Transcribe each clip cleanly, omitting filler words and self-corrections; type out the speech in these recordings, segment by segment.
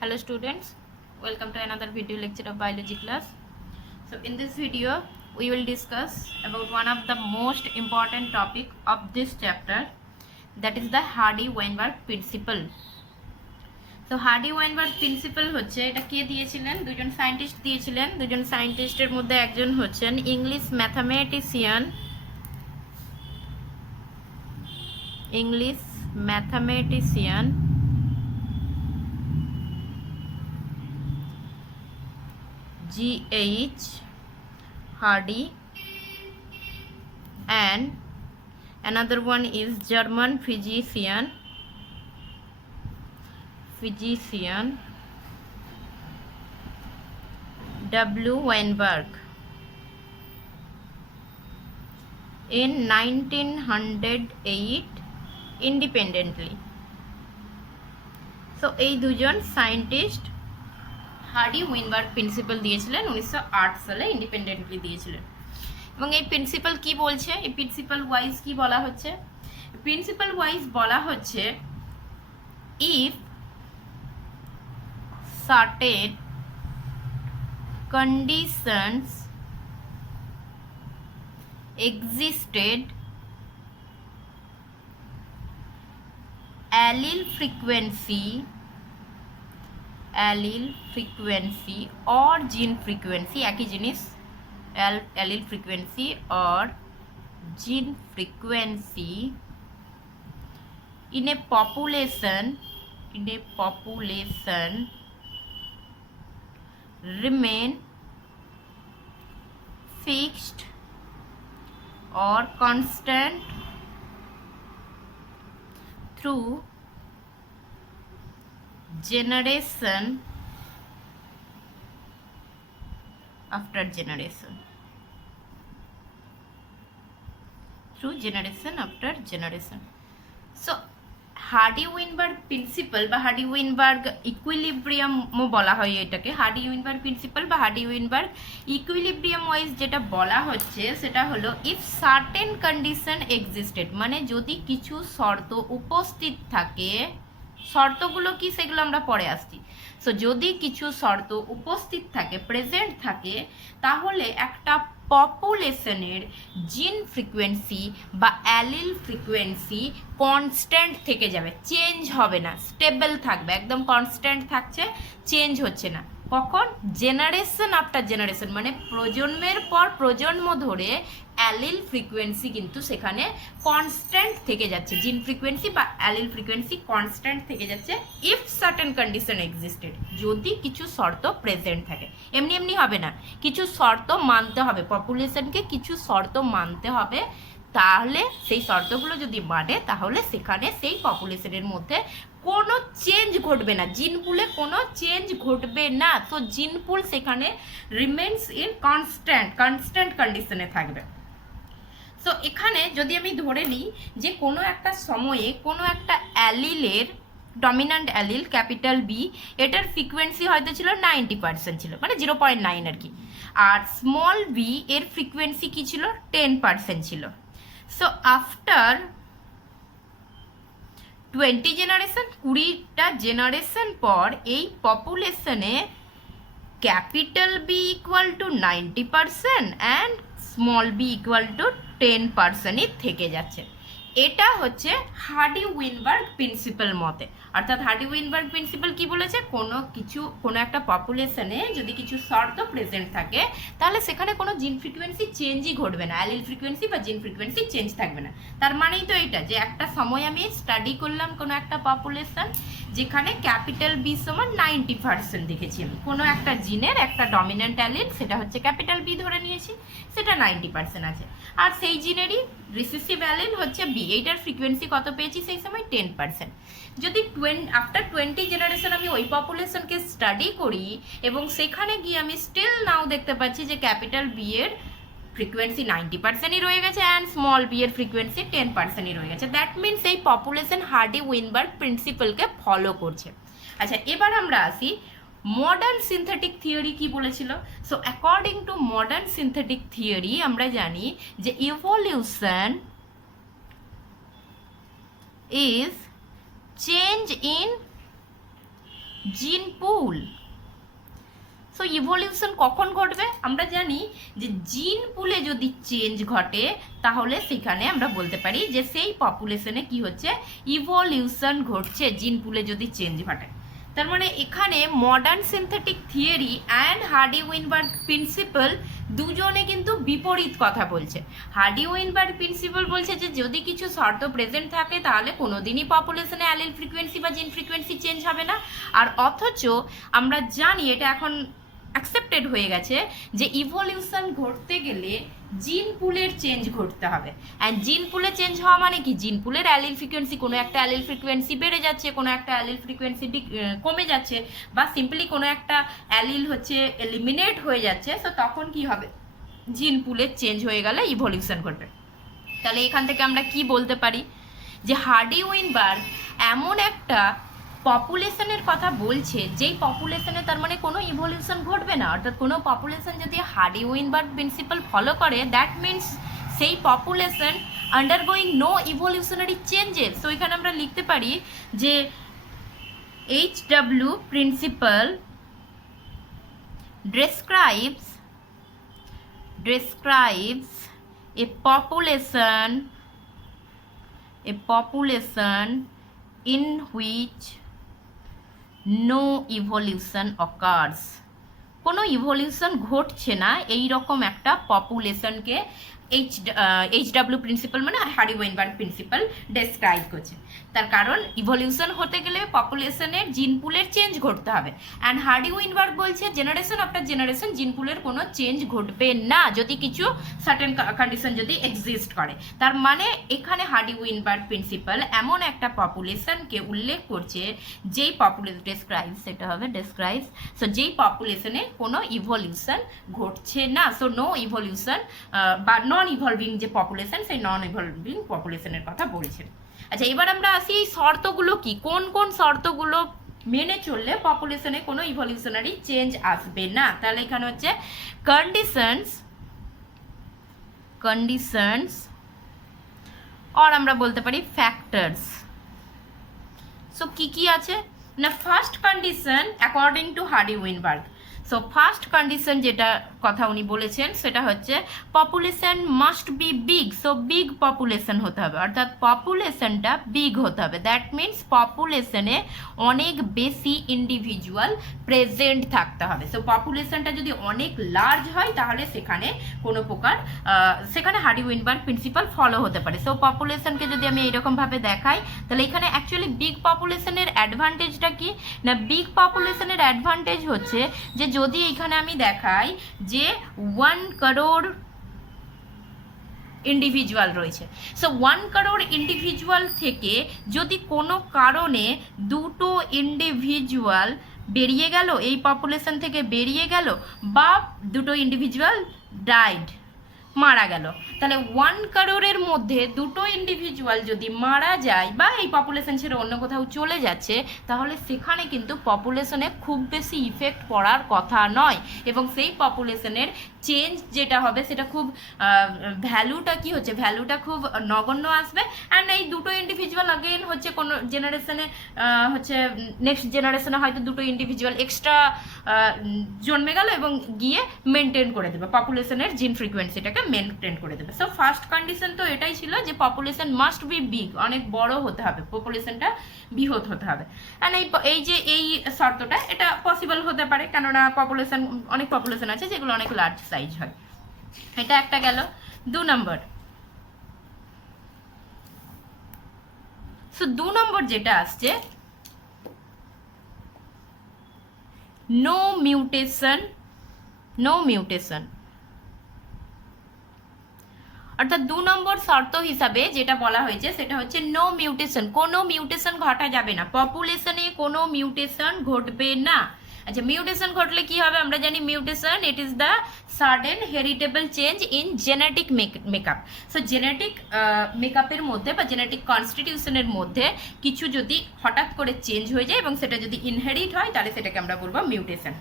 Hello students, welcome to another video lecture of biology class. So in this video we will discuss about one of the most important topic of this chapter, that is the Hardy-Weinberg principle. So Hardy-Weinberg principle হচ্ছে এটা কে দিয়েছিলেন? দুজন scientist দিয়েছিলেন। দুজন সায়েন্টিস্টের মধ্যে একজন হচ্ছেন English mathematician G.H. Hardy, and another one is German physician W. Weinberg in 1908 independently. So এই দুজন সায়েন্টিস্ট হার্ডি-ওয়েইনবার্গ প্রিন্সিপাল দিয়েছিলেন 1908 সালে, ইন্ডিপেন্ডেন্টলি দিয়েছিলেন। এবং এই প্রিন্সিপাল কি বলছে, এই প্রিন্সিপাল ওয়াইজ কি বলা হচ্ছে? প্রিন্সিপাল ওয়াইজ বলা হচ্ছে if certain conditions existed, allele frequency or gene frequency একই জিনিস, allele frequency or gene frequency in a population remain fixed or constant through generation after generation, so Hardy Weinberg principle বা Hardy Weinberg ইকুইলিব্রিয়ামও বলা হয় এটাকে। Hardy Weinberg principle বা Hardy Weinberg equilibrium wise যেটা বলা হচ্ছে সেটা হলো ইফ সার্টেন কন্ডিশন এক্সিস্টেড, মানে যদি কিছু শর্ত উপস্থিত থাকে, শর্তগুলো কি সেগুলো আমরা পরে আসছি। সো যদি কিছু শর্ত উপস্থিত থাকে, প্রেজেন্ট থাকে, তাহলে একটা পপুলেশনের জিন ফ্রিকোয়েন্সি বা অ্যালিল ফ্রিকোয়েন্সি কনস্ট্যান্ট থেকে যাবে, চেঞ্জ হবে না, স্টেবল থাকবে, একদম কনস্ট্যান্ট থাকছে, চেঞ্জ হচ্ছে না। কখন? জেনারেশন আফটার জেনারেশন, মানে প্রজন্মের পর প্রজন্ম ধরে অ্যালিল ফ্রিকোয়েন্সি কিন্তু সেখানে কনস্ট্যান্ট থেকে যাচ্ছে, জিন ফ্রিকোয়েন্সি বা অ্যালিল ফ্রিকোয়েন্সি কনস্ট্যান্ট থেকে যাচ্ছে ইফ সার্টেন কন্ডিশন এক্সিস্টেড, যদি কিছু শর্ত প্রেজেন্ট থাকে। এমনি এমনি হবে না, কিছু শর্ত মানতে হবে, পপুলেশনকে কিছু শর্ত মানতে হবে, তাহলে সেই শর্তগুলো যদি মানে তাহলে সেখানে সেই পপুলেশনের মধ্যে কোনো চেঞ্জ ঘটবে না, জিন পুলে কোনো চেঞ্জ ঘটবে না। তো জিন পুল সেখানে রিমেন্স ইন কনস্ট্যান্ট কন্ডিশনে থাকবে। সো এখানে যদি আমি ধরে নিই যে কোনো একটা সময়ে কোনো একটা অ্যালিলের ডমিন্যান্ট অ্যালিল ক্যাপিটাল বি, এটার ফ্রিকোয়েন্সি হয়তো ছিল 90% ছিল, মানে 0.9 আর কি, আর স্মল বি এর ফ্রিকোয়েন্সি কি ছিল 10% ছিল। সো আফটার 20 জেনারেশন, 20টা জেনারেশন পর এই পপুলেশনে capital B equal to 90% and small B equal to 10%ই থেকে যাচ্ছে। এটা হচ্ছে হার্ডি-ওয়েইনবার্গ প্রিন্সিপাল মতে। অর্থাৎ হার্ডি-ওয়েইনবার্গ প্রিন্সিপাল কি বলেছে, কোনো একটা পপুলেশনে যদি কিছু শর্ত প্রেজেন্ট থাকে তাহলে সেখানে কোনো জিন ফ্রিকোয়েন্সি চেঞ্জই ঘটবে না, অ্যালিল ফ্রিকোয়েন্সি বা জিন ফ্রিকোয়েন্সি চেঞ্জ থাকবে না। তার মানেই তো এটা যে একটা সময় আমি স্টাডি করলাম কোনো একটা পপুলেশন যেখানে ক্যাপিটাল বি সমান 90% দেখেছি আমি, কোনো একটা জিনের একটা ডমিন্যান্ট অ্যালিল, সেটা হচ্ছে ক্যাপিটাল বি ধরে নিয়েছি, সেটা 90% আছে, আর সেই জিনেরই রিসেসিভ অ্যালিল হচ্ছে বি, এইটার ফ্রিকোয়েন্সি কত পেয়েছি সেই সময় 10%। যদি আফটার 20 জেনারেশন আমি ওই পপুলেশনকে স্টাডি করি এবং সেখানে গিয়ে আমি স্টিল নাও দেখতে পাচ্ছি যে ক্যাপিটাল বি এর ফ্রিকোয়েন্সি 90%ই রয়ে গেছে অ্যান্ড স্মল বি এর ফ্রিকোয়েন্সি 10%ই রয়ে গেছে, দ্যাট মিনস এই পপুলেশন হার্ডি-ওয়েইনবার্গ প্রিন্সিপালকে ফলো করছে। আচ্ছা, এবার আমরা আসি মডার্ন সিনথেটিক থিওরি কি বলেছিল। So according to modern synthetic theory আমরা জানি যে ইভলিউশন ইজ চেঞ্জ ইন জিন পুল। সো ইভলিউশন কখন ঘটবে? আমরা জানি যে জিন পুলে যদি চেঞ্জ ঘটে তাহলে সেখানে আমরা বলতে পারি যে সেই পপুলেশনে কি হচ্ছে, ইভলিউশন ঘটছে, জিন পুলে যদি চেঞ্জ ঘটে। তার মানে এখানে modern synthetic theory and Hardy Weinberg principle দুজনে কিন্তু বিপরীত কথা বলছে। হার্ডি উইনবার্গ প্রিন্সিপাল বলছে যে যদি কিছু শর্ত প্রেজেন্ট থাকে তাহলে কোনোদিনই পপুলেশনে অ্যালিল ফ্রিকোয়েন্সি বা জিন ফ্রিকোয়েন্সি চেঞ্জ হবে না। আর অথচ আমরা জানি, এটা এখন অ্যাকসেপ্টেড হয়ে গেছে, যে ইভলিউশন ঘটতে গেলে জিন পুলের চেঞ্জ ঘটতে হবে। অ্যান্ড জিন পুলে চেঞ্জ হওয়া মানে কি, জিন পুলের অ্যালিল ফ্রিকোয়েন্সি, কোনো একটা অ্যালিল ফ্রিকোয়েন্সি বেড়ে যাচ্ছে, কোনো একটা অ্যালিল ফ্রিকোয়েন্সি কমে যাচ্ছে, বা সিম্পলি কোনো একটা অ্যালিল হচ্ছে এলিমিনেট হয়ে যাচ্ছে। সো তখন কি হবে, জিন পুলের চেঞ্জ হয়ে গেলে ইভলিউশন ঘটবে। তাহলে এখান থেকে আমরা কি বলতে পারি, যে হার্ডি উইনবার্গ এমন একটা পপুলেশনের কথা বলছে যেই পপুলেশনে তার মানে কোনো ইভলিউশন ঘটবে না। অর্থাৎ কোনো পপুলেশন যদি হার্ডি উইনবার্গ প্রিন্সিপাল ফলো করে, দ্যাট মিনস সেই population undergoing no evolutionary changes. তো এখানে আমরা লিখতে পারি যে HW principle describes a population in which no evolution occurs। কোনো ইভলিউশন ঘটছে না এই রকম একটা পপুলেশনকে HW প্রিন্সিপাল মানে হার্ডি উইনবার্গ প্রিন্সিপাল ডেসক্রাইব করছে। তার কারণ ইভলিউশন হতে গেলে পপুলেশনের জিন পুলের চেঞ্জ ঘটতে হবে। অ্যান্ড হার্ডি উইনবার্গ বলছে জেনারেশন আফটার জেনারেশন জিন পুলের কোনো চেঞ্জ ঘটবে না যদি কিছু সার্টেন কন্ডিশন যদি এক্সিস্ট করে। তার মানে এখানে হার্ডি উইনবার্গ প্রিন্সিপাল এমন একটা পপুলেশনকে উল্লেখ করছে যেই পপুলেশন ডেসক্রাইবস, সেটা হবে ডেসক্রাইবস, সো যেই পপুলেশনে কোনো ইভলিউশন ঘটছে না। সো নো ইভলিউশন বা নন ইভলভিং যে পপুলেশন, সেই নন ইভলভিং পপুলেশনের কথা বলছেন। আচ্ছা, এবার আমরা আসি এই শর্তগুলো কি, কোন কোন শর্তগুলো মেনে চললে পপুলেশনে কোনো ইভলিউশনারি চেঞ্জ আসবে না। তাহলে এখানে হচ্ছে কন্ডিশনস আর আমরা বলতে পারি ফ্যাক্টরস। সো কি আছে না, first condition according to Hardy Weinberg. So first condition যেটা কথা উনি বলেছেন সেটা হচ্ছে population must be big. So big population হতে হবে, অর্থাৎ পপুলেশনটা বিগ হতে হবে। দ্যাট মিনস পপুলেশনে অনেক বেশি ইন্ডিভিজুয়াল প্রেজেন্ট থাকতে হবে। সো পপুলেশনটা যদি অনেক লার্জ হয় তাহলে সেখানে কোনো প্রকার সেখানে হার্ডি উইনবার্গ প্রিন্সিপাল ফলো হতে পারে। সো পপুলেশনকে যদি আমি এইরকমভাবে দেখাই তাহলে এখানে অ্যাকচুয়ালি বিগ পপুলেশনের অ্যাডভান্টেজটা কি না, বিগ পপুলেশনের অ্যাডভান্টেজ হচ্ছে যে যদি এখানে আমি দেখাই যে 1 crore ইন্ডিভিজুয়াল রয়েছে, সো 1 crore ইন্ডিভিজুয়াল থেকে যদি কোনো কারণে দুটো ইন্ডিভিজুয়াল বেরিয়ে গেল, এই পপুলেশন থেকে বেরিয়ে গেল, বা দুটো ইন্ডিভিজুয়াল ডাইড, মারা গেল, তাহলে 1 crore মধ্যে দুটো ইন্ডিভিজুয়াল যদি মারা যায় বা এই পপুলেশন ছেড়ে অন্য কোথাও চলে যাচ্ছে, তাহলে সেখানে কিন্তু পপুলেশনে খুব বেশি ইফেক্ট পড়ার কথা নয়, এবং সেই পপুলেশনের চেঞ্জ যেটা হবে সেটা খুব ভ্যালুটা কি হচ্ছে, ভ্যালুটা খুব নগণ্য আসবে। অ্যান্ড এই দুটো ইন্ডিভিজুয়াল আগেন হচ্ছে কোনো জেনারেশনে হচ্ছে নেক্সট জেনারেশনে হয়তো দুটো ইন্ডিভিজুয়াল এক্সট্রা জন্মে গেল এবং গিয়ে মেনটেন করে দেবে পপুলেশনের জিন ফ্রিকোয়েন্সিটাকে মেনটেন করে দেবে। সো ফার্স্ট কন্ডিশন তো এটাই ছিল যে পপুলেশন মাস্ট বি বিগ, অনেক বড় হতে হবে, পপুলেশনটা বৃহৎ হতে হবে। অ্যান্ড এই যে এই শর্তটা এটা পসিবল হতে পারে, কেননা পপুলেশন অনেক পপুলেশন আছে যেগুলো অনেক লার্জ সাইজ হয়। এটা একটা গেল। 2 নম্বর, সো 2 নম্বর যেটা আসছে নো মিউটেশন, অর্থাৎ 2 নম্বর শর্ত হিসাবে যেটা বলা হয়েছে সেটা হচ্ছে নো মিউটেশন, কোনো মিউটেশন ঘটা যাবে না, পপুলেশনে কোনো মিউটেশন ঘটবে না। আচ্ছা, মিউটেশন ঘটলে কি হবে আমরা জানি, mutation it is the sudden heritable change in genetic makeup. So genetic মেকআপের মধ্যে বা জেনেটিক কনস্টিটিউশনের মধ্যে কিছু যদি হঠাৎ করে চেঞ্জ হয়ে যায় এবং সেটা যদি ইনহেরিট হয় তাহলে সেটাকে আমরা বলবো মিউটেশন।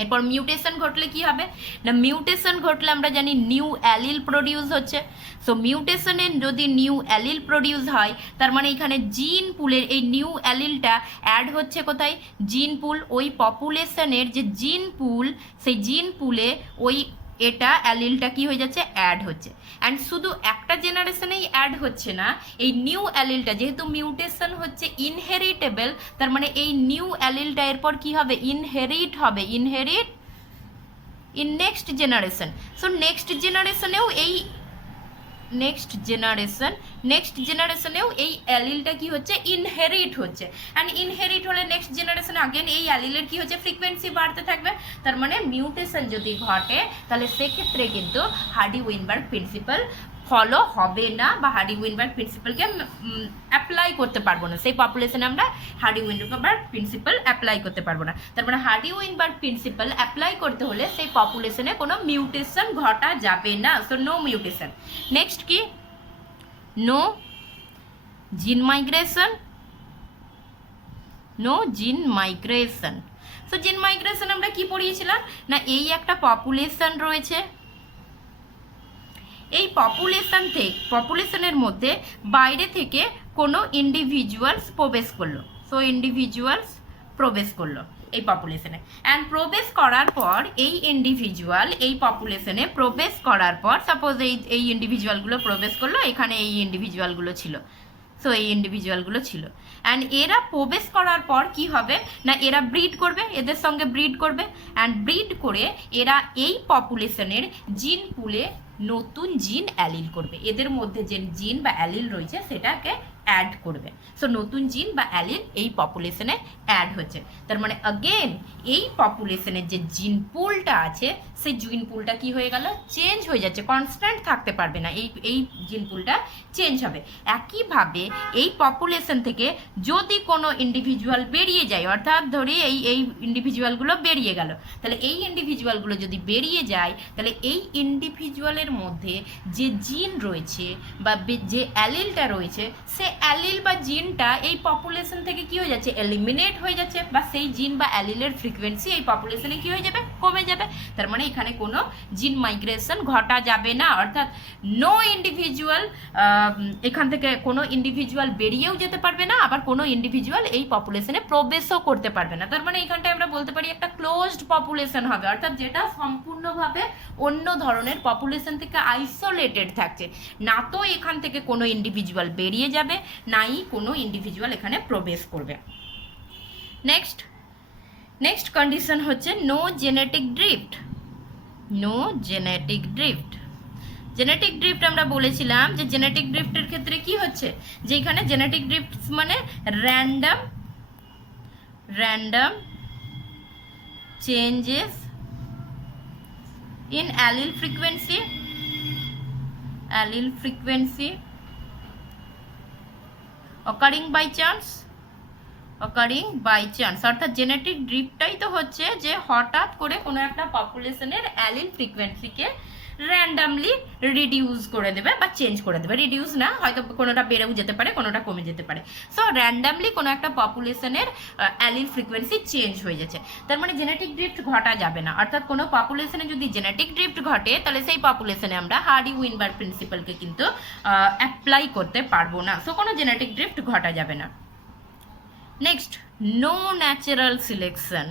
এরপর মিউটেশন ঘটলে কি হবে না, মিউটেশন ঘটলে আমরা জানি নিউ অ্যালিল প্রডিউস হচ্ছে। সো মিউটেশনে যদি নিউ অ্যালিল প্রডিউস হয় তার মানে এখানে জিন পুলের এই নিউ অ্যালিলটা অ্যাড হচ্ছে কোথায়, জিন পুল, ওই পপুলেশনের যে জিন পুল সেই জিন পুলে ওই এটা অ্যালিলটা কি হয়ে যাচ্ছে, অ্যাড হচ্ছে। অ্যান্ড শুধু একটা জেনারেশনেই অ্যাড হচ্ছে না, এই নিউ অ্যালিলটা যেহেতু মিউটেশন হচ্ছে ইনহেরিটেবল, তার মানে এই নিউ অ্যালিলটা এরপর কি হবে, ইনহেরিট হবে, inherit in next generation. So next জেনারেশনেও এই নেক্সট জেনারেশনেও এই অ্যালিলটা কি হচ্ছে, ইনহেরিট হচ্ছে। অ্যান্ড ইনহেরিট হলে নেক্সট জেনারেশনে আগেন এই অ্যালিলের কি হচ্ছে, ফ্রিকোয়েন্সি বাড়তে থাকবে। তার মানে মিউটেশন যদি ঘটে তাহলে সেক্ষেত্রে কিন্তু হার্ডি উইনবার্গ প্রিন্সিপাল ফলো হবে না, বা হার্ডি উইনবার্গ প্রিন্সিপালকে অ্যাপ্লাই করতে পারবো না, সেই পপুলেশনে আমরা হার্ডি উইনবার্গ প্রিন্সিপাল অ্যাপ্লাই করতে পারবো না। তারপরে হার্ডি উইনবার্গ প্রিন্সিপাল অ্যাপ্লাই করতে হলে সেই পপুলেশনে কোনো মিউটেশন ঘটা যাবে না। So no mutation. নেক্সট কি, no gene migration, no gene migration. So gene migration আমরা কি পড়িয়েছিলাম না, এই একটা পপুলেশন রয়েছে, এই পপুলেশনের মধ্যে বাইরে থেকে কোনো ইন্ডিভিজুয়ালস প্রবেশ করলো। সো ইন্ডিভিজুয়ালস প্রবেশ করলো এই পপুলেশনে, অ্যান্ড প্রবেশ করার পর এই ইন্ডিভিজুয়াল এই পপুলেশনে প্রবেশ করার পর সাপোজ এই ইন্ডিভিজুয়ালগুলো প্রবেশ করলো, এখানে এই ইন্ডিভিজুয়ালগুলো ছিল, সো এই ইন্ডিভিজুয়ালগুলো ছিল। অ্যান্ড এরা প্রবেশ করার পর কি হবে না, এরা ব্রিড করবে, এদের সঙ্গে ব্রিড করবে, অ্যান্ড ব্রিড করে এরা এই পপুলেশনের জিন পুলে নতুন জিন অ্যালিল করবে, এদের মধ্যে যে জিন বা অ্যালিল রয়েছে সেটাকে অ্যাড করবে। সো নতুন জিন বা অ্যালিল এই পপুলেশনে অ্যাড হচ্ছে। তার মানে অগেন এই পপুলেশনের যে জিন পুলটা আছে সেই জিন পুলটা কি হয়ে গেল, চেঞ্জ হয়ে যাচ্ছে, কনস্ট্যান্ট থাকতে পারবে না, এই জিন পুলটা চেঞ্জ হবে। একইভাবে এই পপুলেশন থেকে যদি কোনো ইন্ডিভিজুয়াল বেরিয়ে যায়, অর্থাৎ ধরি এই ইন্ডিভিজুয়ালগুলো বেরিয়ে গেল, তাহলে এই ইন্ডিভিজুয়ালগুলো যদি বেরিয়ে যায় তাহলে এই ইন্ডিভিজুয়ালের মধ্যে যে জিন রয়েছে বা যে অ্যালিলটা রয়েছে সে অ্যালিল বা জিনটা এই পপুলেশন থেকে কি হয়ে যাচ্ছে, এলিমিনেট হয়ে যাচ্ছে, বা সেই জিন বা অ্যালিলের ফ্রিকোয়েন্সি এই পপুলেশনে কি হয়ে যাবে, কমে যাবে। তার মানে এখানে কোনো জিন মাইগ্রেশন ঘটা যাবে না, অর্থাৎ নো ইন্ডিভিজুয়াল, এখান থেকে কোনো ইন্ডিভিজুয়াল বেরিয়েও যেতে পারবে না, আবার কোনো ইন্ডিভিজুয়াল এই পপুলেশনে প্রবেশও করতে পারবে না। তার মানে এখানটায় আমরা বলতে পারি একটা ক্লোজড পপুলেশন হবে, অর্থাৎ যেটা সম্পূর্ণভাবে অন্য ধরনের পপুলেশন থেকে আইসোলেটেড থাকছে, না তো এখান থেকে কোনো ইন্ডিভিজুয়াল বেরিয়ে যাবে, নাই কোনো ইন্ডিভিজুয়াল এখানে প্রবেশ করবে। নেক্সট কন্ডিশন হচ্ছে no genetic drift. No genetic drift. Genetic drift আমরা বলেছিলাম যে জেনেটিক ড্রিফটের ক্ষেত্রে কি হচ্ছে, যে এখানে জেনেটিক ড্রিফট মানে random changes in allele frequency occurring by chance, অর্থাৎ জেনেটিক ড্রিফটটাই তো হচ্ছে যে হঠাৎ করে কোনো একটা পপুলেশনের অ্যালিল ফ্রিকোয়েন্সিকে র্যান্ডামলি রিডিউস করে দেবে বা চেঞ্জ করে দেবে, রিডিউস না, হয়তো কোনোটা বেড়েও যেতে পারে, কোনোটা কমে যেতে পারে। সো র্যান্ডামলি কোনো একটা পপুলেশনের অ্যালিল ফ্রিকোয়েন্সি চেঞ্জ হয়ে যাচ্ছে, তার মানে জেনেটিক ড্রিফট ঘটা যাবে না। অর্থাৎ কোনো পপুলেশনে যদি জেনেটিক ড্রিফট ঘটে তাহলে সেই পপুলেশনে আমরা হার্ডি উইনবার্গ প্রিন্সিপালকে কিন্তু অ্যাপ্লাই করতে পারবো না। সো কোনো জেনেটিক ড্রিফট ঘটা যাবে না। Next, no natural selection.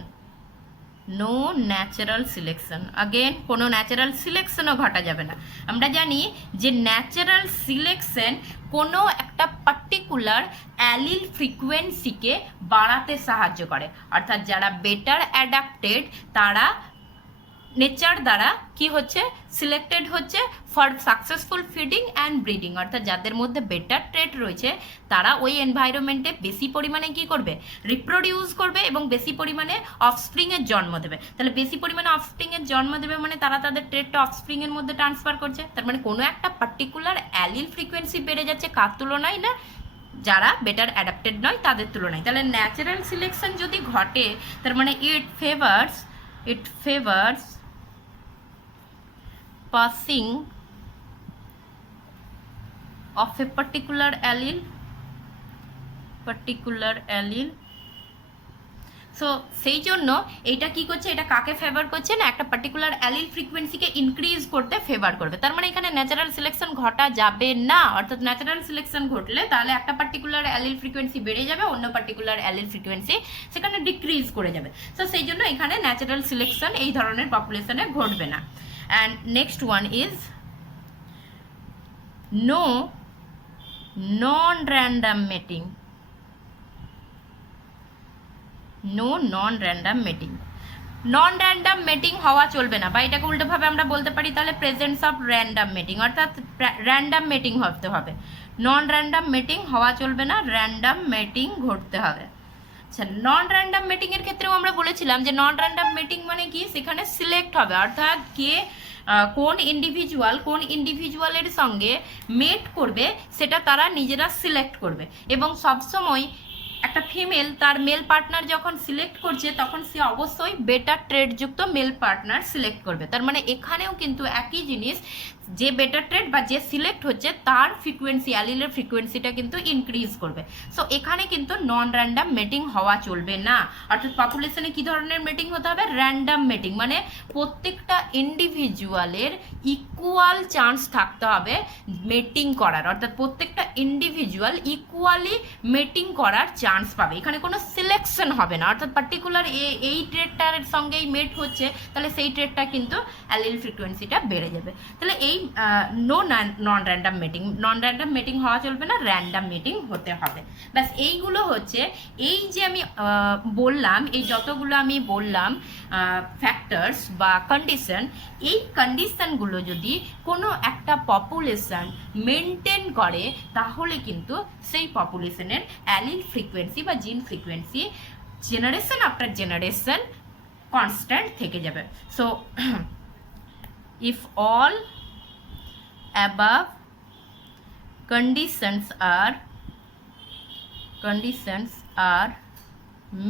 No natural selection, again কোনো ন্যাচারাল সিলেকশনও ঘটা যাবে না। আমরা জানি যে ন্যাচারাল সিলেকশন কোনো একটা পার্টিকুলার অ্যালিল ফ্রিকোয়েন্সিকে বাড়াতে সাহায্য করে, অর্থাৎ যারা বেটার অ্যাডাপ্টেড তারা নেচার দ্বারা কি হচ্ছে, সিলেক্টেড হচ্ছে for successful feeding and breeding, অর্থাৎ যাদের মধ্যে বেটার ট্রেট রয়েছে তারা ওই এনভায়রনমেন্টে বেশি পরিমাণে কি করবে, রিপ্রোডিউস করবে এবং বেশি পরিমাণে অফস্প্রিংয়ের জন্ম দেবে। তাহলে বেশি পরিমাণে অফস্প্রিংয়ের জন্ম দেবে মানে তারা তাদের ট্রেটটা অফস্প্রিংয়ের মধ্যে ট্রান্সফার করছে, তার মানে কোনো একটা পার্টিকুলার অ্যালিল ফ্রিকোয়েন্সি বেড়ে যাচ্ছে, কার তুলনায় না, যারা বেটার অ্যাডাপ্টেড নয় তাদের তুলনায়। তাহলে ন্যাচারাল সিলেকশন যদি ঘটে তার মানে it favours passing of a particular allele সো সেই জন্য এইটা কি করছে, এটা কাকে ফেভার করছে না, একটা পার্টিকুলার অ্যালিল ফ্রিকোয়েন্সিকে ইনক্রিজ করতে ফেভার করবে। তার মানে এখানে ন্যাচারাল সিলেকশন ঘটা যাবে না, অর্থাৎ ন্যাচারাল সিলেকশন ঘটলে তাহলে একটা পার্টিকুলার অ্যালিল ফ্রিকোয়েন্সি বেড়ে যাবে, অন্য পার্টিকুলার অ্যালিল ফ্রিকোয়েন্সি সেখানে ডিক্রিজ করে যাবে। সো সেই জন্য এখানে ন্যাচারাল সিলেকশন এই ধরনের পপুলেশনে ঘটবে না। And next one is no non random mating. No non random mating, non random mating হওয়া চলবে না, বা এটাকে উল্টোভাবে আমরা বলতে পারি তাহলে প্রেজেন্স অফ র্যান্ডাম মেটিং, অর্থাৎ র্যান্ডাম মেটিং হতে হবে। নন র্যান্ডাম মেটিং হওয়া চলবে না, র্যান্ডাম মেটিং ঘটতে হবে। আচ্ছা, নন র্যান্ডাম মেটিং এর ক্ষেত্রেও আমরা বলেছিলাম যে নন র্যান্ডাম মেটিং মানে কি, সেখানে সিলেক্ট হবে, অর্থাৎ কে কোন ইন্ডিভিজুয়ালের সঙ্গে মেট করবে সেটা তারা নিজেরা সিলেক্ট করবে। এবং সবসময় একটা ফিমেল তার মেল পার্টনার যখন সিলেক্ট করছে তখন সে অবশ্যই বেটার ট্রেডযুক্ত মেল পার্টনার সিলেক্ট করবে। তার মানে এখানেও কিন্তু একই জিনিস, যে বেটার ট্রেড বা যে সিলেক্ট হচ্ছে তার ফ্রিকোয়েন্সি, অ্যালিলের ফ্রিকোয়েন্সিটা কিন্তু ইনক্রিজ করবে। সো এখানে কিন্তু নন র্যান্ডাম মেটিং হওয়া চলবে না, অর্থাৎ পপুলেশনে কি ধরনের মেটিং হতে হবে, র্যান্ডাম মেটিং, মানে প্রত্যেকটা ইন্ডিভিজুয়ালের ইকুয়াল চান্স থাকতে হবে মেটিং করার, অর্থাৎ প্রত্যেকটা ইন্ডিভিজুয়াল ইকুয়ালি মেটিং করার চান্স পাবে। এখানে কোনো সিলেকশন হবে না, অর্থাৎ পার্টিকুলার এই ট্রেডটার সঙ্গেই মেট হচ্ছে তাহলে সেই ট্রেডটা কিন্তু অ্যালিল ফ্রিকোয়েন্সিটা বেড়ে যাবে। তাহলে এই নন র্যান্ডাম মেটিং হওয়া চলবে না, র্যান্ডাম মিটিং হতে হবে। ব্যাস এইগুলো হচ্ছে, এই যে আমি বললাম, এই যতগুলো আমি বললাম ফ্যাক্টরস বা কন্ডিশন, এই কন্ডিশনগুলো যদি কোনো একটা পপুলেশন মেনটেন করে তাহলে কিন্তু সেই পপুলেশনের অ্যালিল ফ্রিকোয়েন্সি বা জিন frequency generation after generation constant থেকে যাবে। So if all above conditions are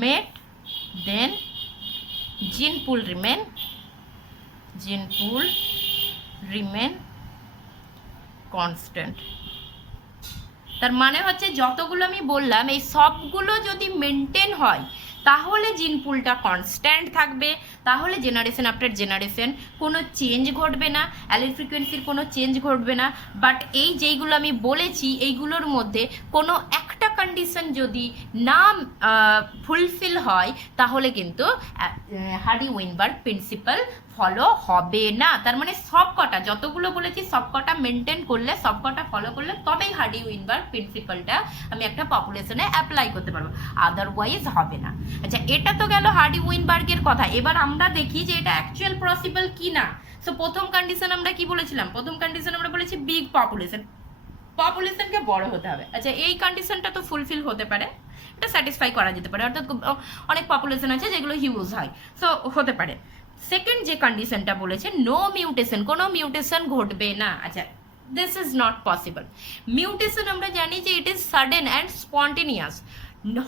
met, then gene pool remain constant। তার মানে হচ্ছে যতগুলো আমি বললাম এই সবগুলো যদি মেনটেন হয় তাহলে জিন পুলটা কনস্ট্যান্ট থাকবে, তাহলে জেনারেশন আফটার জেনারেশন কোনো চেঞ্জ ঘটবে না, অ্যালিল ফ্রিকোয়েন্সির কোনো চেঞ্জ ঘটবে না। বাট এই যেইগুলো আমি বলেছি এইগুলোর মধ্যে কোনো একটা কন্ডিশন যদি না ফুলফিল হয় তাহলে কিন্তু হার্ডি-উইনবার্গ প্রিন্সিপাল ফলো হবে না। তার মানে সব কটা যতগুলো বলেছি সব কটা মেনটেন করলে, সব কটা ফলো করলে তবেই হার্ডি-উইনবার্গ প্রিন্সিপালটা আমি একটা পপুলেশনে অ্যাপ্লাই করতে পারবো, আদারওয়াইজ হবে না। আচ্ছা, এটা তো গেল হার্ডি-উইনবার্গের কথা। এবার আমরা দেখি যে এটা অ্যাকচুয়াল পসিবল কি না। সো প্রথম কন্ডিশন আমরা কি বলেছিলাম, প্রথম কন্ডিশন আমরা বলেছি বিগ পপুলেশনকে বড় হতে হবে। আচ্ছা, এই কন্ডিশনটা তো ফুলফিল হতে পারে, এটা স্যাটিসফাই করা যেতে পারে, অর্থাৎ অনেক পপুলেশন আছে যেগুলো হিউজ হয়, সো হতে পারে। সেকেন্ড যে কন্ডিশনটা বলেছে নো মিউটেশন, কোনো মিউটেশন ঘটবে না। আচ্ছা, this is not possible. Mutation আমরা জানি যে it is sudden and spontaneous,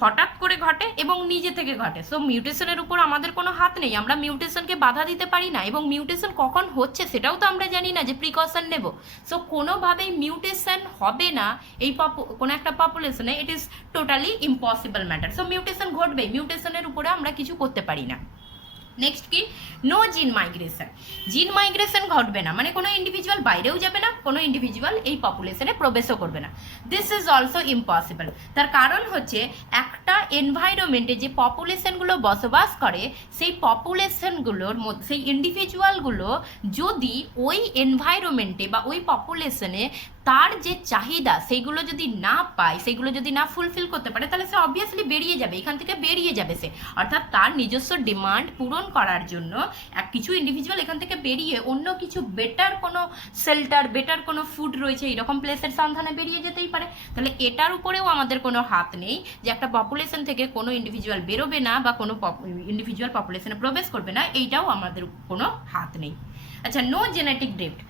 হঠাৎ করে ঘটে এবং নিজে থেকে ঘটে। সো মিউটেশনের উপর আমাদের কোনো হাত নেই, আমরা মিউটেশনকে বাধা দিতে পারি না, এবং মিউটেশন কখন হচ্ছে সেটাও তো আমরা জানি না যে প্রিকশন নেব। সো কোনোভাবেই মিউটেশন হবে না এই কোনো একটা পপুলেশনে, it is totally impossible matter. So mutation ঘটবে, মিউটেশনের উপরে আমরা কিছু করতে পারি না। নেক্সট কি, নো জিন মাইগ্রেশন ঘটবে না, মানে কোনো ইন্ডিভিজুয়াল বাইরেও যাবে না, কোনো ইন্ডিভিজুয়াল এই পপুলেশনে প্রবেশও করবে না। This is also impossible. তার কারণ হচ্ছে একটা এনভায়রনমেন্টে যে পপুলেশনগুলো বসবাস করে সেই পপুলেশনগুলোর মধ্যে সেই ইন্ডিভিজুয়ালগুলো যদি ওই এনভায়রনমেন্টে বা ওই পপুলেশনে তার যে চাহিদা সেইগুলো যদি না পায়, সেইগুলো যদি না ফুলফিল করতে পারে, তাহলে সে অবভিয়াসলি বেরিয়ে যাবে, এখান থেকে বেরিয়ে যাবে সে। অর্থাৎ তার নিজস্ব ডিমান্ড পূরণ করার জন্য কিছু ইন্ডিভিজুয়াল এখান থেকে বেরিয়ে অন্য কিছু বেটার কোনো শেল্টার, বেটার কোনো ফুড রয়েছে এরকম প্লেসের সন্ধানে বেরিয়ে যেতেই পারে। তাহলে এটার উপরেও আমাদের কোনো হাত নেই যে একটা পপুলেশন থেকে কোনো ইন্ডিভিজুয়াল বেরোবে না বা কোনো ইন্ডিভিজুয়াল পপুলেশনে প্রবেশ করবে না, এইটাও আমাদের কোনো হাত নেই। আচ্ছা, no genetic drift,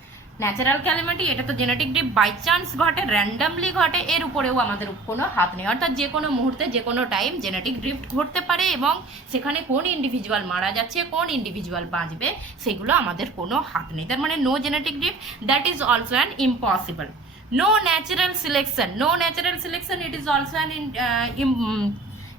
natural calamity, এটা তো জেনেটিক ড্রিফট বাই চান্স ঘটে, র্যান্ডামলি ঘটে, এর উপরেও আমাদের কোনো হাত নেই। অর্থাৎ যে কোনো মুহূর্তে যে কোনো টাইম জেনেটিক ড্রিফট ঘটতে পারে এবং সেখানে কোন ইন্ডিভিজুয়াল মারা যাচ্ছে, কোন ইন্ডিভিজুয়াল বাঁচবে, সেগুলো আমাদের কোনো হাত নেই। তার মানে no genetic drift, that is also an impossible. No natural selection, it is also an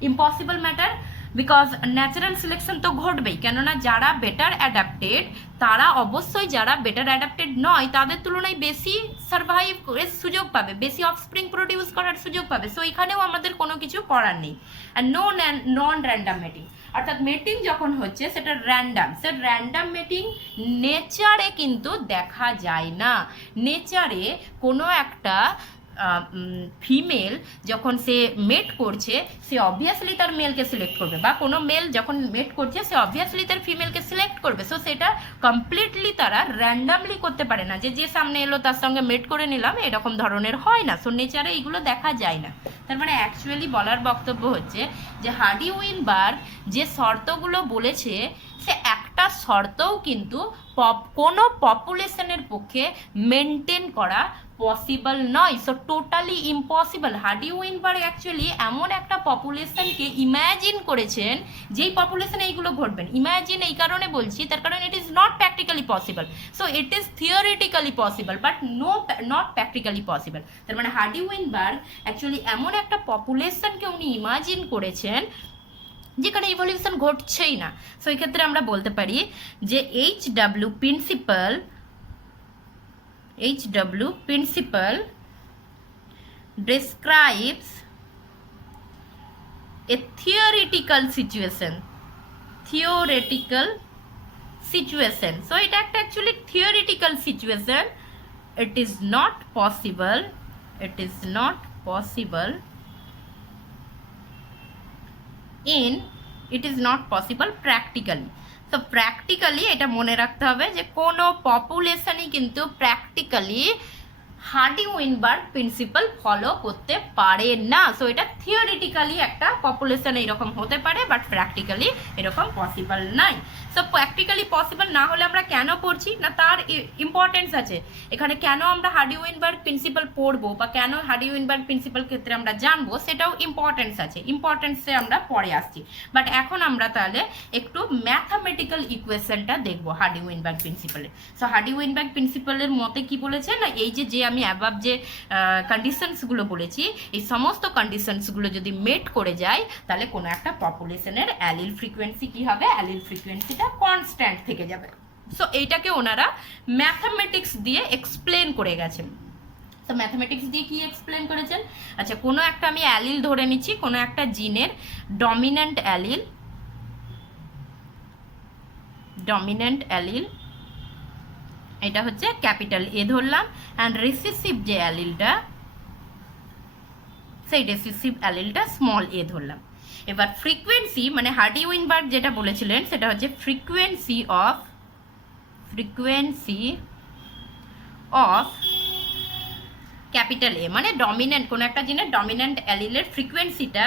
impossible matter. Because natural selection তো ঘটবেই, কেননা যারা বেটার অ্যাডাপ্টেড তারা অবশ্যই যারা বেটার অ্যাডাপ্টেড নয় তাদের তুলনায় বেশি সার্ভাইভ করে সুযোগ পাবে, বেশি অফস্প্রিং প্রডিউস করার সুযোগ পাবে। সো এখানেও আমাদের কোনো কিছু করার নেই। আর নন র্যান্ডাম মেটিং, অর্থাৎ মেটিং যখন হচ্ছে সেটা র্যান্ডাম, সে র্যান্ডাম মেটিং নেচারে কিন্তু দেখা যায় না। নেচারে কোনো একটা ফিমেল যখন সে মেট করছে সে অবভিয়াসলি তার মেলকে সিলেক্ট করবে, বা কোনো মেল যখন মেট করছে সে অবভিয়াসলি তার ফিমেলকে সিলেক্ট করবে। সো সেটা কমপ্লিটলি তারা র্যান্ডামলি করতে পারে না, যে সামনে এলো তার সঙ্গে মেট করে নিলাম, এরকম ধরনের হয় না। সো নেচারে এইগুলো দেখা যায় না। তার মানে অ্যাকচুয়ালি বলার বক্তব্য হচ্ছে যে হার্ডি উইনবার্গ যে শর্তগুলো বলেছে সে একটা শর্তও কিন্তু কোনো পপুলেশনের পক্ষে মেনটেন করা পসিবল নয়। So totally impossible. Hardy Weinberg actually এমন একটা পপুলেশনকে ইম্যাজিন করেছেন যেই পপুলেশনে এইগুলো ঘটবেন। ইম্যাজিন এই কারণে বলছি, তার কারণ it is not practically possible. So it is theoretically possible but not practically possible. তার মানে হার্ডি উইনবার্গ অ্যাকচুয়ালি এমন একটা পপুলেশনকে উনি ইমাজিন করেছেন যেখানে ইভলিউশন ঘটছেই না। সো এই ক্ষেত্রে আমরা বলতে পারি যে HW principle describes a theoretical situation. So এটা একটা actually theoretical situation. It is not possible practically. তো প্র্যাকটিক্যালি এটা মনে রাখতে হবে যে কোনো পপুলেশনই কিন্তু practically Hardy Weinberg principle follow করতে পারে না। সো এটা থিওরিটিক্যালি একটা পপুলেশন এইরকম হতে পারে, বাট প্র্যাকটিক্যালি এরকম পসিবল নাই। সো প্র্যাকটিক্যালি পসিবল না হলে আমরা কেন পড়ছি না, তার ইম্পর্টেন্স আছে এখানে। কেন আমরা হার্ডি উইনবার্গ প্রিন্সিপাল পড়বো বা কেন হার্ডি উইনবার্গ প্রিন্সিপাল ক্ষেত্রে আমরা জানবো, সেটাও ইম্পর্টেন্স আছে। ইম্পর্টেন্সে আমরা পরে আসছি, বাট এখন আমরা তাহলে একটু ম্যাথামেটিক্যাল ইকুয়েশনটা দেখবো হার্ডি উইনবার্গ প্রিন্সিপালের। সো হার্ডি উইনবার্গ প্রিন্সিপালের মতে কি বলেছে না, এই যে আমি অ্যাবাভ যে কন্ডিশনসগুলো বলেছি এই সমস্ত কন্ডিশনসগুলো যদি মেট করে যায় তাহলে কোনো একটা পপুলেশনের অ্যালিল ফ্রিকোয়েন্সি কি হবে, অ্যালিল ফ্রিকোয়েন্সিটা কনস্ট্যান্ট থেকে যাবে। সো এইটাকে ওনারা ম্যাথামেটিক্স দিয়ে এক্সপ্লেন করে গেছেন। তো ম্যাথামেটিক্স দিয়ে কি এক্সপ্লেন করেছেন, আচ্ছা কোনো একটা আমি অ্যালিল ধরে নিচ্ছি, কোনো একটা জিনের ডমিন্যান্ট অ্যালিল এটা হচ্ছে ক্যাপিটাল এ ধরলাম, অ্যান্ড রিসিসিভ যে অ্যালিলটা সেই রিসিসিভ অ্যালিলটা স্মল এ ধরলাম। এবার ফ্রিকোয়েন্সি মানে হার্ডি উইনবার্গ যেটা বলেছিলেন সেটা হচ্ছে ফ্রিকোয়েন্সি অফ ক্যাপিটাল এ, মানে ডমিন্যান্ট কোনো একটা জিনের ডমিন্যান্ট অ্যালিলের ফ্রিকোয়েন্সিটা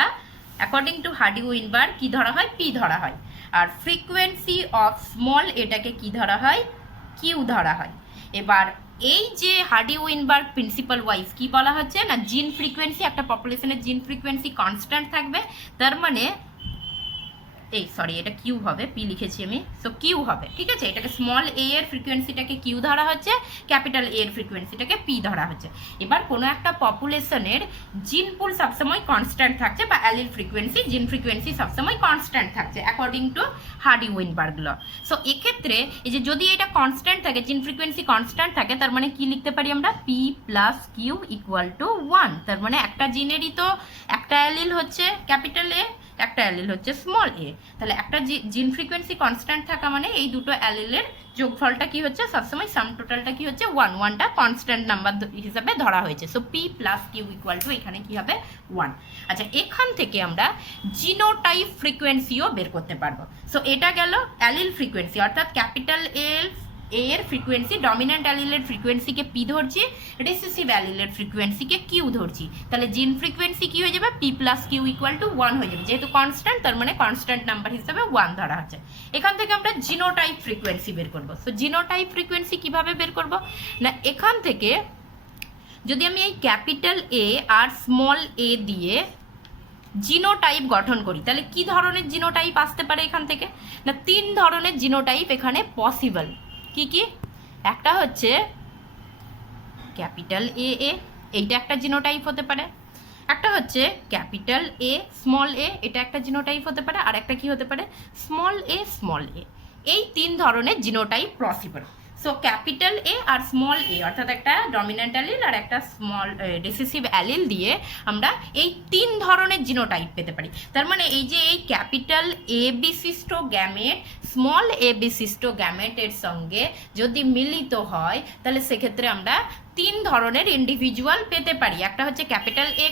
অ্যাকর্ডিং টু হার্ডি উইনবার্গ কি ধরা হয়, পি ধরা হয়। আর ফ্রিকোয়েন্সি অফ স্মল এটাকে কি ধরা হয়, কিউ ধরা হয়। এবার এই যে হার্ডি উইনবার্গ প্রিন্সিপাল ওয়াইজ কি বলা হচ্ছে না, জিন ফ্রিকোয়েন্সি একটা পপুলেশনের জিন ফ্রিকোয়েন্সি কনস্ট্যান্ট থাকবে, তার মানে এটা কিউ হবে, পি লিখেছি আমি, সো কিউ হবে, ঠিক আছে। এটাকে স্মল এ এর ফ্রিকোয়েন্সিটাকে কিউ ধরা হচ্ছে, ক্যাপিটাল এ এর ফ্রিকোয়েন্সিটাকে পি ধরা হচ্ছে। এবার কোনো একটা পপুলেশনের জিন পুল সবসময় কনস্ট্যান্ট থাকছে, বা অ্যালিল ফ্রিকোয়েন্সি জিন ফ্রিকোয়েন্সি সবসময় কনস্ট্যান্ট থাকছে according to Hardy Weinberg law. So এক্ষেত্রে এই যে যদি এটা কনস্ট্যান্ট থাকে, জিন ফ্রিকোয়েন্সি কনস্ট্যান্ট থাকে, তার মানে কি লিখতে পারি আমরা, P plus Q equal to 1। তার মানে একটা জিনেরই তো একটা অ্যালিল হচ্ছে ক্যাপিটাল এ, একটা অ্যালিল হচ্ছে স্মল এ, তাহলে একটা জিন ফ্রিকোয়েন্সি কনস্ট্যান্ট থাকা মানে এই দুটো অ্যালিলের যোগফলটা কি হচ্ছে, সবসময় সাম টোটালটা কি হচ্ছে 1, 1টা কনস্ট্যান্ট নাম্বার হিসাবে ধরা হয়েছে। So P plus Q equal to এখানে কি হবে 1। আচ্ছা এখান থেকে আমরা জিনোটাইপ ফ্রিকোয়েন্সিও বের করতে পারবো। সো এটা গেল অ্যালিল ফ্রিকোয়েন্সি, অর্থাৎ ক্যাপিটাল এ এর ফ্রিকোয়েন্সি ডমিন্যান্ট অ্যালিলের ফ্রিকোয়েন্সিকে পি ধরছি, রিসিসিভ অ্যালিলের ফ্রিকোয়েন্সিকে কিউ ধরছি, তাহলে জিন ফ্রিকোয়েন্সি কি হয়ে যাবে, P plus Q equal to 1 হয়ে যাবে। যেহেতু কনস্ট্যান্ট তার মানে কনস্ট্যান্ট নাম্বার হিসাবে 1 ধরা হচ্ছে। এখান থেকে আমরা জিনোটাইপ ফ্রিকোয়েন্সি বের করবো। সো জিনোটাইপ ফ্রিকোয়েন্সি কিভাবে বের করব না, এখান থেকে যদি আমি এই ক্যাপিটাল এ আর স্মল এ দিয়ে জিনোটাইপ গঠন করি তাহলে কি ধরনের জিনোটাইপ আসতে পারে এখান থেকে না, 3 ধরনের জিনোটাইপ এখানে পসিবল। কি কি, একটা হচ্ছে ক্যাপিটাল এ, এইটা একটা জিনোটাইপ হতে পারে। একটা হচ্ছে ক্যাপিটাল এ স্মল এ, এটা একটা জিনোটাইপ হতে পারে, আর একটা কি হতে পারে স্মল এ স্মল এ। এই তিন ধরনের genotype possible. So capital A আর স্মল এ অর্থাৎ একটা ডমিন্যান্ট অ্যালিল আর একটা স্মল রিসেসিভ অ্যালিল দিয়ে আমরা এই তিন ধরনের জিনোটাইপ পেতে পারি। তার মানে এই যে এই ক্যাপিটাল এ বিশিষ্ট গ্যামেট স্মল এ বিশিষ্ট গ্যামেটের সঙ্গে যদি মিলিত হয় তাহলে সেক্ষেত্রে আমরা তিন ধরনের ইন্ডিভিজুয়াল পেতে পারি। একটা হচ্ছে capital A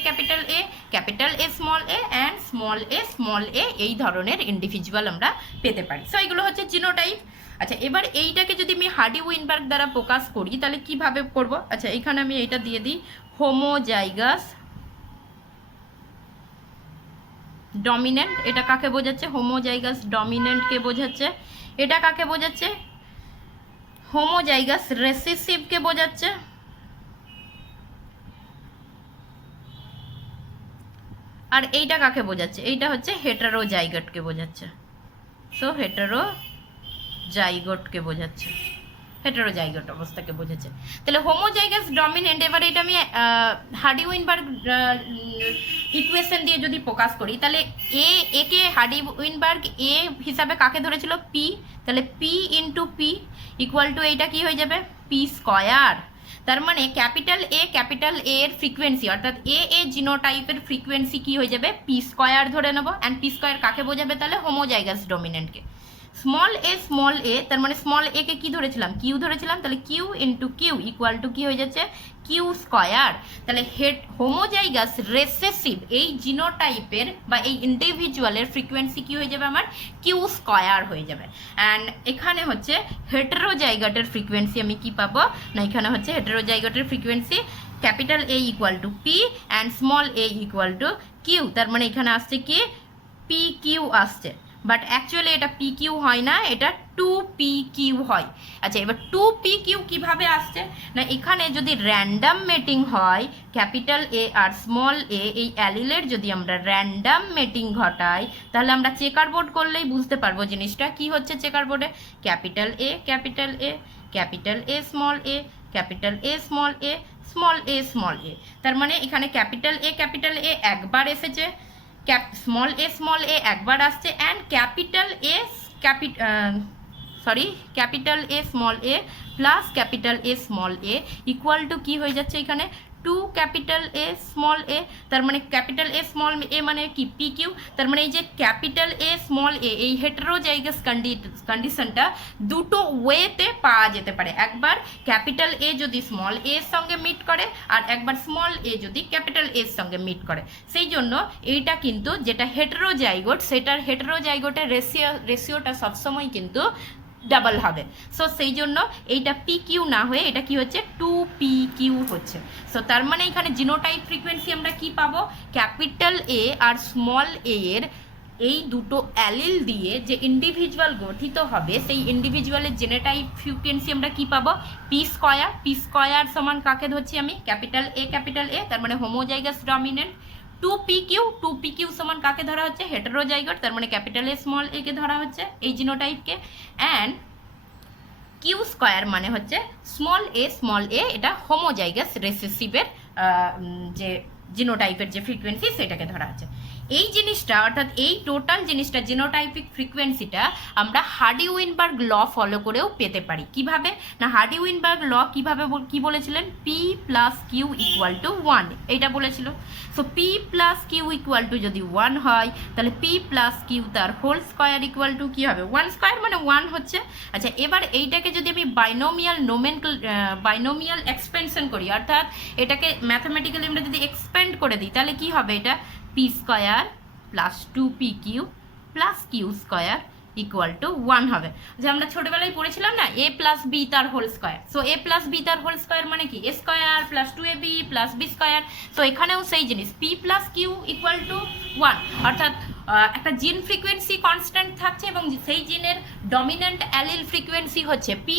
capital A small A and small A এই ধরনের ইন্ডিভিজুয়াল আমরা পেতে পারি। সো এগুলো হচ্ছে জিনোটাইপ। আচ্ছা, এবার এইটাকে যদি আমি হার্ডি উইনবার্গ দ্বারা প্রকাশ করি তাহলে কিভাবে করব? আচ্ছা, এখানে আমি এইটা দিয়ে দিই, হোমোজাইগাস ডমিনেন্ট। এটা কাকে বোঝাচ্ছে? হোমোজাইগাস ডমিনেন্টকে বোঝাচ্ছে। এটা কাকে বোঝাচ্ছে? হোমোজাইগাস রেসিসিভকে বোঝাচ্ছে। আর এইটা কাকে বোঝাচ্ছে? এইটা হচ্ছে হেটারোজাইগটকে বোঝাচ্ছে। সো হেটারোজাইগটকে বোঝাচ্ছে, হেটারোজাইগট অবস্থাকে বোঝাচ্ছে। তাহলে হোমোজাইগাস ডমিনেন্ট, এবার এটা আমি হার্ডি উইনবার্গ ইকুয়েশন দিয়ে যদি প্রকাশ করি তাহলে একে হার্ডি উইনবার্গ এ হিসাবে কাকে ধরেছিল? পি। তাহলে P into P equal to এইটা কি হয়ে যাবে? P square. তার মানে ক্যাপিটাল এ এর ফ্রিকোয়েন্সি অর্থাৎ এ জিনোটাইপের ফ্রিকোয়েন্সি কি হয়ে যাবে? পি স্কয়ার ধরে নেব। অ্যান্ড পি স্কয়ার কাকে বোঝাবে? তাহলে হোমোজাইগাস ডমিনেন্টকে। স্মল এ তার মানে স্মল এ কে কি ধরেছিলাম? কিউ ধরেছিলাম। তাহলে Q into Q equal to কি হয়ে যাচ্ছে? Q square. তাহলে হোমোজাইগাস রেসেসিভ এই জিনোটাইপের বা এই ইন্ডিভিজুয়ালের ফ্রিকোয়েন্সি কি হয়ে যাবে আমার? কিউ স্কয়ার হয়ে যাবে। অ্যান্ড এখানে হচ্ছে হেটারোজাইগটের ফ্রিকোয়েন্সি আমি কি পাবো না, এখানে হচ্ছে হেটারোজাইগটের frequency capital A equal to P and small A equal to Q. তার মানে এখানে আসছে কি? পি কিউ আসছে, বাট অ্যাকচুয়ালি এটা পি কিউ হয় না, এটা 2pq হয়। আচ্ছা, এবার 2pq কিভাবে আসছে না, এখানে যদি র্যান্ডাম মেটিং হয় ক্যাপিটাল এ আর স্মল এ এই অ্যালিলের যদি আমরা র্যান্ডাম মেটিং ঘটাই তাহলে আমরা চেকার বোর্ড করলেই বুঝতে পারবো জিনিসটা কি হচ্ছে। চেকার বোর্ডে capital A small A capital A small A, তার মানে এখানে ক্যাপিটাল এ একবার এসেছে, স্মল এ একবার আসছে, and capital A small A plus capital A small A equal to কি হয়ে যাচ্ছে এখানে? 2 ক্যাপিটাল এ স্মল এ। তার মানে ক্যাপিটাল এ স্মল এ মানে কি? P Q. তার মানে এই যে ক্যাপিটাল এ স্মল এ এই হেটারোজাইগাস কন্ডিশনটা দুটো ওয়েতে পাওয়া যেতে পারে। একবার ক্যাপিটাল এ যদি স্মল এ এর সঙ্গে মিট করে আর একবার স্মল এ যদি ক্যাপিটাল এর সঙ্গে মিট করে। সেই জন্য এইটা কিন্তু যেটা হেটারোজাইগোট সেটার হেটারোজাইগোটের রেশিওটা সবসময় কিন্তু ডাবল হবে। সো সেই জন্য এইটা পি কিউ না হয়ে এটা কি হচ্ছে? 2pq হচ্ছে। সো তার মানে এখানে জিনোটাইপ ফ্রিকোয়েন্সি আমরা কি পাবো? ক্যাপিটাল এ আর স্মল এ এর এই দুটো অ্যালিল দিয়ে যে ইন্ডিভিজুয়াল গঠিত হবে সেই ইন্ডিভিজুয়ালের জেনোটাইপ ফ্রিকোয়েন্সি আমরা কি পাবো? পি স্কয়ার সমান কাকে ধরছি আমি? ক্যাপিটাল এ, তার মানে হোমোজাইগাস ডমিনেন্ট। 2pq সমান কাকে ধরা হচ্ছে? হেটারোজাইগট, তার মানে ক্যাপিটাল এ স্মল এ কে ধরা হচ্ছে এই জিনোটাইপকে। অ্যান্ড কিউ স্কয়ার মানে হচ্ছে স্মল এ এটা হোমোজাইগাস রেসেসিভের যে জিনোটাইপের যে ফ্রিকোয়েন্সি সেটাকে ধরা হচ্ছে। এই জিনিসটা অর্থাৎ এই টোটাল জিনিসটা জিনোটাইপিক ফ্রিকোয়েন্সিটা আমরা হার্ডি উইনবার্গ ল ফলো করেও পেতে পারি। কিভাবে না, হার্ডি উইনবার্গ ল কিভাবে কি বলেছিলেন? P plus Q equal to 1 এইটা বলেছিল। So P plus Q equal to যদি 1 হয় তাহলে পি প্লাস কিউ তার হোল স্কয়ার ইকুয়াল টু কী হবে? 1 স্কয়ার মানে 1 হচ্ছে। আচ্ছা, এবার এইটাকে যদি আমি বাইনোমিয়াল এক্সপেনশন করি অর্থাৎ এটাকে ম্যাথামেটিক্যালি আমরা যদি এক্সপেন্ড করে দিই তাহলে কি হবে? এটা P square plus 2pq plus Q square equal to 1 হবে। যে আমরা ছোটবেলায় পড়েছিলাম না এ প্লাস বি তার whole square. So A plus B তার হোল স্কয়ার মানে কি? A square plus 2ab plus B square. So এখানেও সেই জিনিস P plus Q equal to 1 অর্থাৎ একটা জিন ফ্রিকোয়েন্সি কনস্ট্যান্ট থাকছে এবং সেই জিনের ডমিন্যান্ট অ্যালিল ফ্রিকোয়েন্সি হচ্ছে পি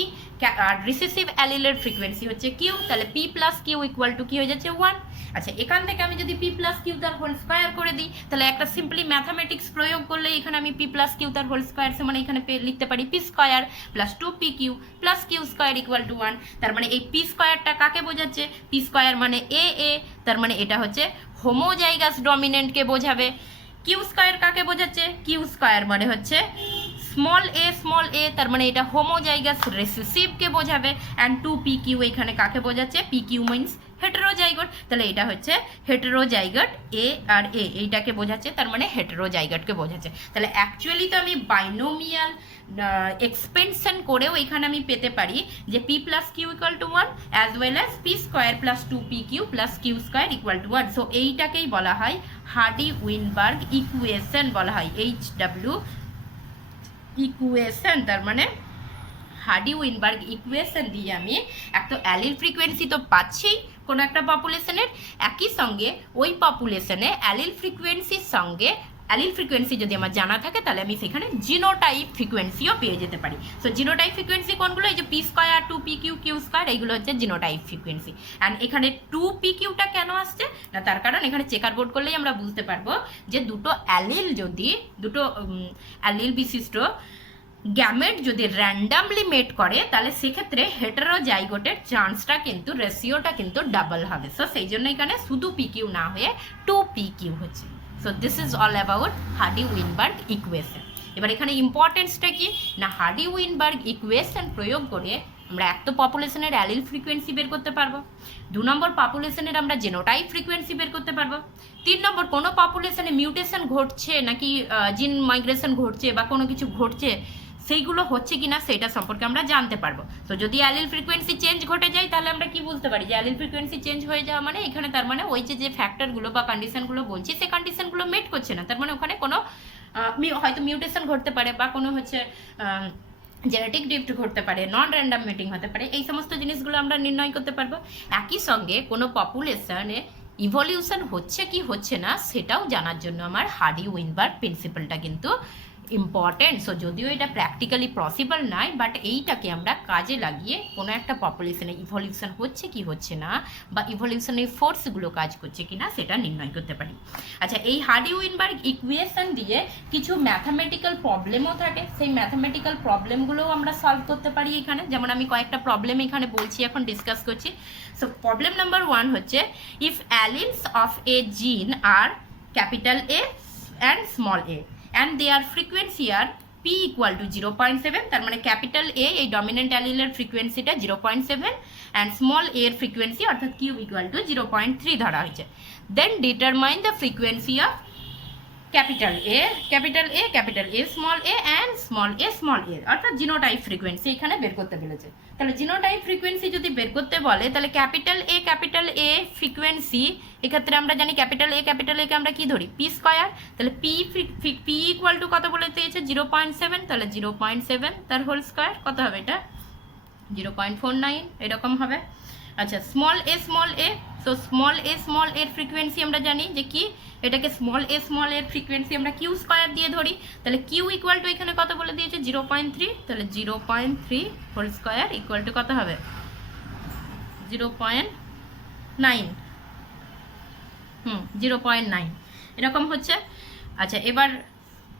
আর রিসেসিভ অ্যালিলের ফ্রিকোয়েন্সি হচ্ছে কিউ। তাহলে P plus Q equal to কি হয়ে যাচ্ছে? 1। আচ্ছা, এখান থেকে আমি যদি পি প্লাস কিউ তার হোল স্কয়ার করে দিই তাহলে একটা সিম্পলি ম্যাথামেটিক্স প্রয়োগ করলে এখানে আমি পি প্লাস কিউ তার হোল স্কয়ার মানে এখানে লিখতে পারি P square plus 2pq plus Q square equal to 1। তার মানে এই পি স্কয়ারটা কাকে বোঝাচ্ছে? পি স্কয়ার মানে এ, তার মানে এটা হচ্ছে হোমোজাইগাস ডমিনেন্টকে বোঝাবে। কিউ স্কয়ার কাকে বোঝাচ্ছে? কিউ স্কয়ার মানে হচ্ছে স্মল এ, তার মানে এটা হোমোজাইগাস রিসেসিভকে বোঝাবে। অ্যান্ড 2pq এখানে কাকে বোঝাচ্ছে? pq মিন্স হেটেরোজাইগট, তাহলে এটা হচ্ছে হেটেরোজাইগট এ আর এ, এইটাকে বোঝাচ্ছে, তার মানে হেটেরোজাইগটকে বোঝাচ্ছে। তাহলে অ্যাকচুয়ালি তো আমি বাইনোমিয়াল এক্সপেনশন করেও এখানে আমি পেতে পারি যে p plus Q equal to 1 as well as P square plus 2pq plus Q square equal to 1। So এইটাকেই বলা হয় হার্ডি-উইনবার্গ ইকুয়েশন বলা হয়, HW ইকুয়েশন। তার মানে হার্ডি-উইনবার্গ ইকুয়েশন দিয়ে আমি একটা অ্যালিল ফ্রিকোয়েন্সি তো পাচ্ছি কোনো একটা পপুলেশনের, একই সঙ্গে ওই পপুলেশনে অ্যালিল ফ্রিকোয়েন্সির সঙ্গে অ্যালিল ফ্রিকোয়েন্সি যদি আমার জানা থাকে তাহলে আমি সেখানে জিনোটাইপ ফ্রিকোয়েন্সিও পেয়ে যেতে পারি। সো জিনোটাইপ ফ্রিকোয়েন্সি কোনগুলো? এই যে P square, 2pq, Q square, এইগুলো হচ্ছে জিনোটাইপ ফ্রিকোয়েন্সি। অ্যান্ড এখানে 2pqটা কেন আসছে না, তার কারণ এখানে চেকার বোর্ড করলেই আমরা বুঝতে পারবো যে দুটো অ্যালিল বিশিষ্ট গ্যামেট যদি র্যান্ডামলি মেট করে তাহলে সেক্ষেত্রে হেটেরোজাইগোটের চান্সটা কিন্তু, রেশিওটা কিন্তু ডাবল হবে। সো সেই জন্য এখানে শুধু পিকিউ না হয়ে 2pq হচ্ছে। So this is all about hardy-Weinberg equation. এবার এখানে ইম্পর্টেন্সটা কি না, হার্ডি-উইনবার্গ ইকুয়েশন প্রয়োগ করে আমরা এক তো পপুলেশনের অ্যালিল ফ্রিকোয়েন্সি বের করতে পারবো, 2 নম্বর পপুলেশনের আমরা জেনোটাইপ ফ্রিকোয়েন্সি বের করতে পারবো, 3 নম্বর কোনো পপুলেশনে মিউটেশন ঘটছে নাকি জিন মাইগ্রেশন ঘটছে বা কোনো কিছু ঘটছে সেইগুলো হচ্ছে কিনা সেটা সম্পর্কে আমরা জানতে পারবো। তো যদি অ্যালিল ফ্রিকোয়েন্সি চেঞ্জ ঘটে যায় তাহলে আমরা কি বুঝতে পারি যে অ্যালিল ফ্রিকোয়েন্সি চেঞ্জ হয়ে যাওয়া মানে এখানে তার মানে ওই যে ফ্যাক্টরগুলো বা কন্ডিশনগুলো বলছি সেই কন্ডিশনগুলো মেট করছে না, তার মানে ওখানে কোনো হয়তো মিউটেশন ঘটতে পারে বা কোনো হচ্ছে জেনেটিক ডিফট ঘটতে পারে, নন র্যান্ডাম মিটিং হতে পারে, এই সমস্ত জিনিসগুলো আমরা নির্ণয় করতে পারবো। একই সঙ্গে কোনো পপুলেশনে ইভলিউশন হচ্ছে কি হচ্ছে না সেটাও জানার জন্য আমার হার্ডি-উইনবার্গ প্রিন্সিপালটা কিন্তু ইম্পর্টেন্ট। সো যদিও এটা প্র্যাকটিক্যালি পসিবল নয়, বাট এইটাকে আমরা কাজে লাগিয়ে কোনো একটা পপুলেশনে ইভলিউশন হচ্ছে কি হচ্ছে না বা ইভলিউশনের ফোর্সগুলো কাজ করছে কি না সেটা নির্ণয় করতে পারি। আচ্ছা, এই হার্ডি-উইনবার্গ ইকুয়েশন দিয়ে কিছু ম্যাথামেটিক্যাল প্রবলেমও থাকে, সেই ম্যাথামেটিক্যাল প্রবলেমগুলোও আমরা সলভ করতে পারি এখানে। যেমন আমি কয়েকটা প্রবলেম এখানে বলছি, এখন ডিসকাস করছি। সো প্রবলেম নাম্বার 1 হচ্ছে, if অ্যালিলস of a gene are capital A and small A and their frequency are p equal to 0.7, তার মানে ক্যাপিটাল এ এই ডমিনেন্ট অ্যালিলের ফ্রিকোয়েন্সিটা 0.7 অ্যান্ড স্মল এ এর ফ্রিকোয়েন্সি অর্থাৎ কিউ ইকুয়াল টু 0.3 ধরা হয়েছে। Then determine the frequency of capital A small A and small A অর্থাৎ জিনোটাইপ ফ্রিকোয়েন্সি এখানে বের করতে বলেছে। তাহলে জিনোটাইপ ফ্রিকোয়েন্সি যদি বের করতে বলে তাহলে ক্যাপিটাল এ ফ্রিকোয়েন্সি, এক্ষেত্রে আমরা জানি ক্যাপিটাল একে আমরা কি ধরি? P square. তাহলে পি ইকুয়াল টু কত বলে দিয়েছে? 0.7, তাহলে 0.7 তার হোল স্কোয়ার কত হবে? এটা 0.49 এরকম হবে। আচ্ছা, স্মল এ, সো স্মল এর ফ্রিকোয়েন্সি আমরা জানি যে কি, এটাকে স্মল এর ফ্রিকোয়েন্সি আমরা কিউ স্কোয়ার দিয়ে ধরি। তাহলে কিউ ইকুয়াল টু এখানে কত বলে দিয়েছে? 0.3, তাহলে 0.3 হোল স্কোয়ার ইকুয়াল টু কত হবে? 0.9, 0.9 এরকম হচ্ছে। আচ্ছা, এবার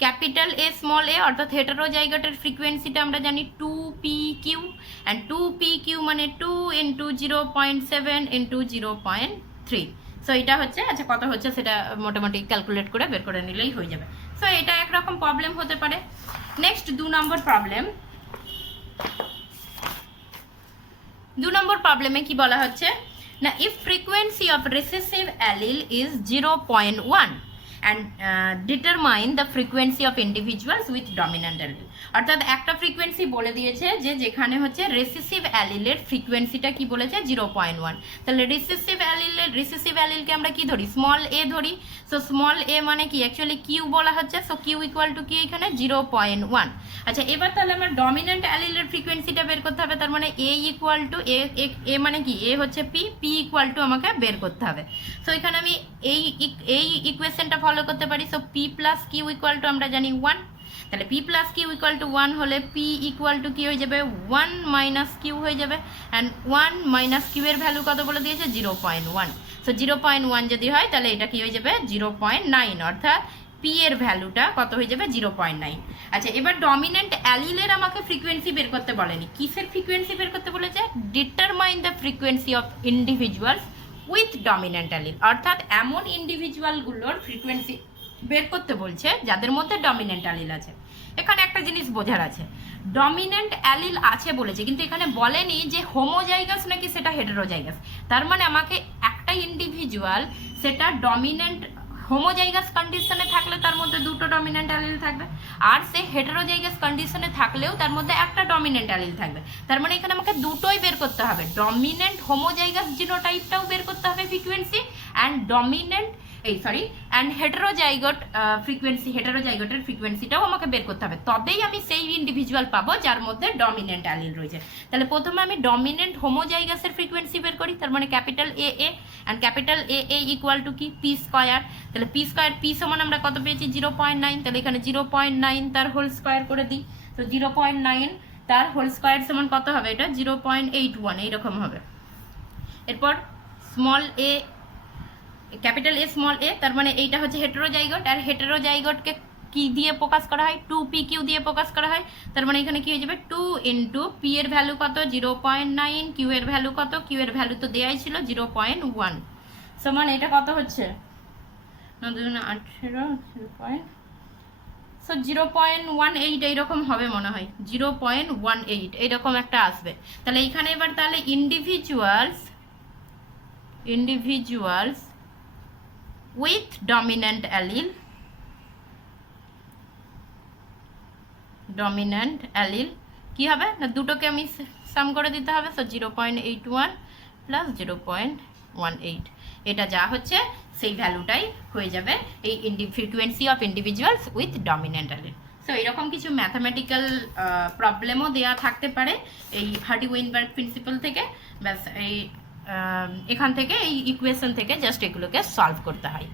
ক্যাপিটাল এ স্মল এ অর্থাৎ হেটেরোজাইগোটের ফ্রিকোয়েন্সিটা আমরা জানি 2pq, অ্যান্ড 2pq মানে 2 ইন্টু 0.7 ইন্টু 0.3। সো এটা হচ্ছে, আচ্ছা কত হচ্ছে সেটা মোটামুটি ক্যালকুলেট করে বের করে নিলেই হয়ে যাবে। সো এটা একরকম প্রবলেম হতে পারে। নেক্সট 2 নম্বর প্রবলেমে কি বলা হচ্ছে না, if frequency of recessive allele is 0.1 and determine the frequency of individuals with dominant allele, অর্থাৎ একটা ফ্রিকোয়েন্সি বলে দিয়েছে যে যেখানে হচ্ছে রেসিসিভ অ্যালিলের ফ্রিকোয়েন্সিটা কি বলেছে? 0.1। তাহলে রেসিসিভ অ্যালিলকে আমরা কি ধরি? স্মল এ ধরি। সো স্মল এ মানে কি অ্যাকচুয়ালি কিউ বলা হচ্ছে, সো কিউ ইকুয়াল টু কি এখানে? 0.1। আচ্ছা, এবার তাহলে আমার ডমিনেন্ট অ্যালিলের ফ্রিকোয়েন্সিটা বের করতে হবে, তার মানে এ ইকুয়াল টু এ মানে কি? এ হচ্ছে পি ইকুয়াল টু আমাকে বের করতে হবে। সো এখানে আমি এই ইকুয়েশনটা ফলো করতে পারি। So P plus Q equal to আমরা জানি 1, তাহলে P plus Q equal to 1 হলে পি ইকুয়াল টু কি হয়ে যাবে? 1 মাইনাস কিউ হয়ে যাবে, অ্যান্ড 1 মাইনাস কিউ এর ভ্যালু কত বলে দিয়েছে? 0.1। সো 0.1 যদি হয় তাহলে এটা কি হয়ে যাবে? 0.9, অর্থাৎ পি এর ভ্যালুটা কত হয়ে যাবে? 0.9। আচ্ছা, এবার ডমিনেন্ট অ্যালিলের আমাকে ফ্রিকোয়েন্সি বের করতে বলেনি, কিসের ফ্রিকোয়েন্সি বের করতে বলেছে? Determine the frequency of individuals with dominant allele, অর্থাৎ এমন ইন্ডিভিজুয়ালগুলোর ফ্রিকোয়েন্সি বের করতে বলছে যাদের মধ্যে ডমিন্যান্ট অ্যালিল আছে। এখানে একটা জিনিস বোঝার আছে, ডমিন্যান্ট অ্যালিল আছে বলেছে, কিন্তু এখানে বলেনি যে হোমোজাইগাস নাকি সেটা হেটেরোজাইগাস। তার মানে আমাকে একটা ইন্ডিভিজুয়াল সেটা ডমিন্যান্ট হোমোজাইগাস কন্ডিশনে থাকলে তার মধ্যে দুটো ডমিন্যান্ট অ্যালিল থাকবে, আর সে হেটেরোজাইগাস কন্ডিশনে থাকলেও তার মধ্যে একটা ডমিন্যান্ট অ্যালিল থাকবে। তার মানে এখানে আমাকে দুটোই বের করতে হবে, ডমিন্যান্ট হোমোজাইগাস জিনোটাইপটাও বের করতে হবে ফ্রিকোয়েন্সি, অ্যান্ড অ্যান্ড হেটেরোজাইগট ফ্রিকোয়েন্সি, হেটেরোজাইগটের ফ্রিকোয়েন্সিটাও আমাকে বের করতে হবে, তবেই আমি সেই ইন্ডিভিজুয়াল পাবো যার মধ্যে ডমিন্যান্ট অ্যালিল রয়েছে। তাহলে প্রথমে আমি ডমিন্যান্ট হোমোজাইগাসের ফ্রিকোয়েন্সি বের করি, তার মানে capital A and capital A equal to কি পি স্কোয়ার। তাহলে পি স্কোয়ার, পি সমান আমরা কত পেয়েছি 0.9, তাহলে এখানে 0.9 তার হোল স্কোয়ার করে দিই, তো 0.9 তার হোল স্কোয়ার সমান কত হবে, এটা 0.81 এইরকম হবে। এরপর small A, capital A small A, তার মানে এইটা হচ্ছে হেটেরোজাইগট, আর হেটেরোজাইগটকে কি দিয়ে প্রকাশ করা হয়, 2pq দিয়ে প্রকাশ করা হয়। তার মানে এখানে কি হয়ে যাবে 2 ইন্টু পি এর ভ্যালু কত 0.9, কিউ এর ভ্যালু কত, কিউ এর ভ্যালু তো দেওয়াই ছিল 0.1, সমান এটা কত হচ্ছে 0.18 এইরকম হবে মনে হয়, 0.18 এইরকম একটা আসবে। তাহলে এইখানে এবার তাহলে ইন্ডিভিজুয়ালস উইথ ডমিন্যান্ট অ্যালিল কি হবে না, দুটোকে আমি সাম করে দিতে হবে, সো 0.81 প্লাস 0.18, এটা যা হচ্ছে সেই ভ্যালুটাই হয়ে যাবে এই frequency of individuals with dominant allele. So এরকম কিছু ম্যাথামেটিক্যাল প্রবলেমও দেওয়া থাকতে পারে এই হার্ডি-ওয়েইনবার্গ প্রিন্সিপাল থেকে, ব্যাস এই এখান থেকে এই ইকুয়েশন থেকে জাস্ট এগুলোকে সলভ করতে হয়।